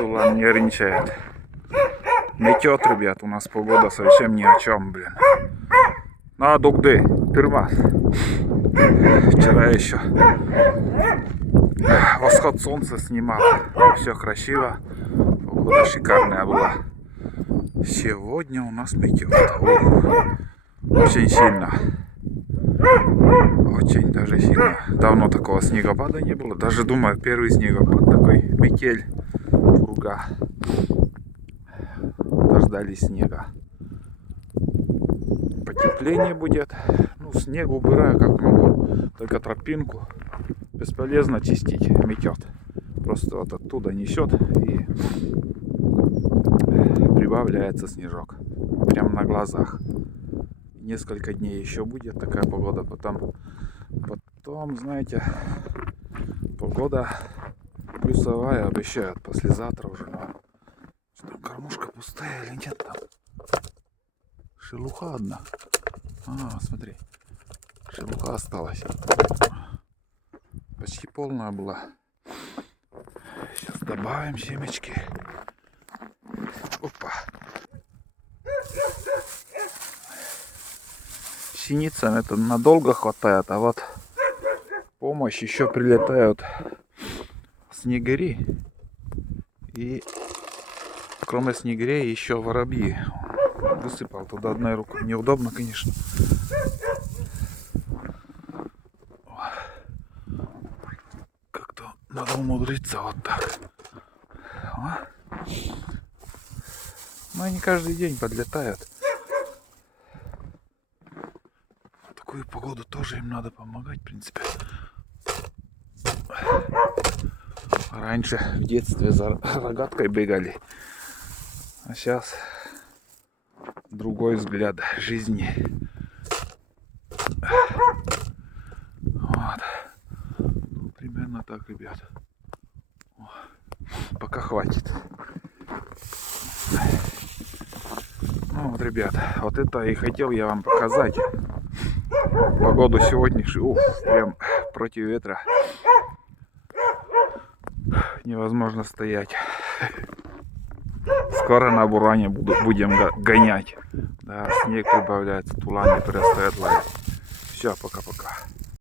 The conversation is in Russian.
Тулан нервничает. Метет, ребят, у нас погода совсем ни о чем, блин. На, дугды, тырмас. Вчера еще восход солнца снимал. Все красиво. Погода шикарная была. Сегодня у нас метет. Очень сильно. Очень даже сильно. Давно такого снегопада не было. Даже думаю, первый снегопад такой. Метель, пурга. Дождались снега. Потепление будет. Ну, снег убираю как могу. Только тропинку бесполезно чистить. Метет. Просто вот оттуда несет и прибавляется снежок. Прямо на глазах. Несколько дней еще будет такая погода. Потом, знаете, погода плюсовая обещают. Послезавтра уже. Что там, кормушка пустая или нет там? Шелуха одна. Смотри. Шелуха осталась. Почти полная была. Сейчас добавим семечки. Опа. Синицам это надолго хватает, а вот помощь еще прилетают снегири. И кроме снегирей еще воробьи. Высыпал туда одной рукой. Неудобно, конечно. Как-то надо умудриться вот так. Но они каждый день подлетают. В такую погоду тоже им надо помогать, в принципе. Раньше в детстве за рогаткой бегали. А сейчас другой взгляд жизни. Вот. Ну, примерно так, ребят. Пока хватит. Ну вот, ребят, вот это и хотел я вам показать. Погоду сегодняшнюю. Прям против ветра. Невозможно стоять. Скоро на буране будем гонять. Да, снег прибавляется, тулан не перестает лаять. Все, пока-пока.